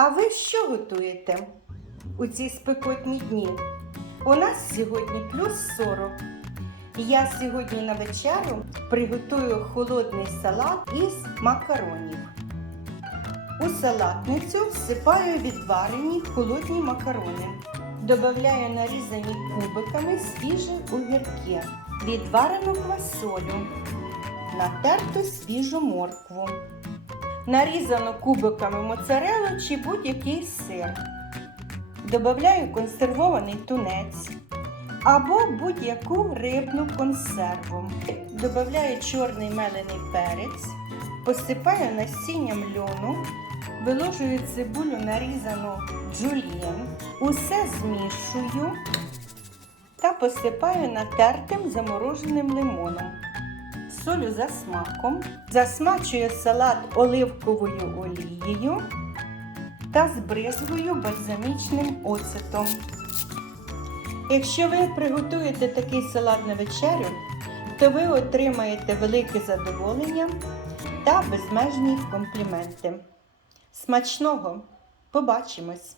А ви що готуєте у ці спекотні дні? У нас сьогодні плюс 40. Я сьогодні на вечерю приготую холодний салат із макаронів. У салатницю всипаю відварені холодні макарони. Добавляю нарізані кубиками свіжі огірки, відварену квасолю, натерту свіжу моркву, нарізану кубиками моцарелу чи будь-який сир. Добавляю консервований тунець або будь-яку рибну консерву. Добавляю чорний мелений перець, посипаю насінням льону, виложую цибулю нарізану джулієн, усе змішую та посипаю натертим замороженим лимоном. Солю за смаком, засмачую салат оливковою олією та збризгую бальзамічним оцетом. Якщо ви приготуєте такий салат на вечерю, то ви отримаєте велике задоволення та безмежні компліменти. Смачного! Побачимось!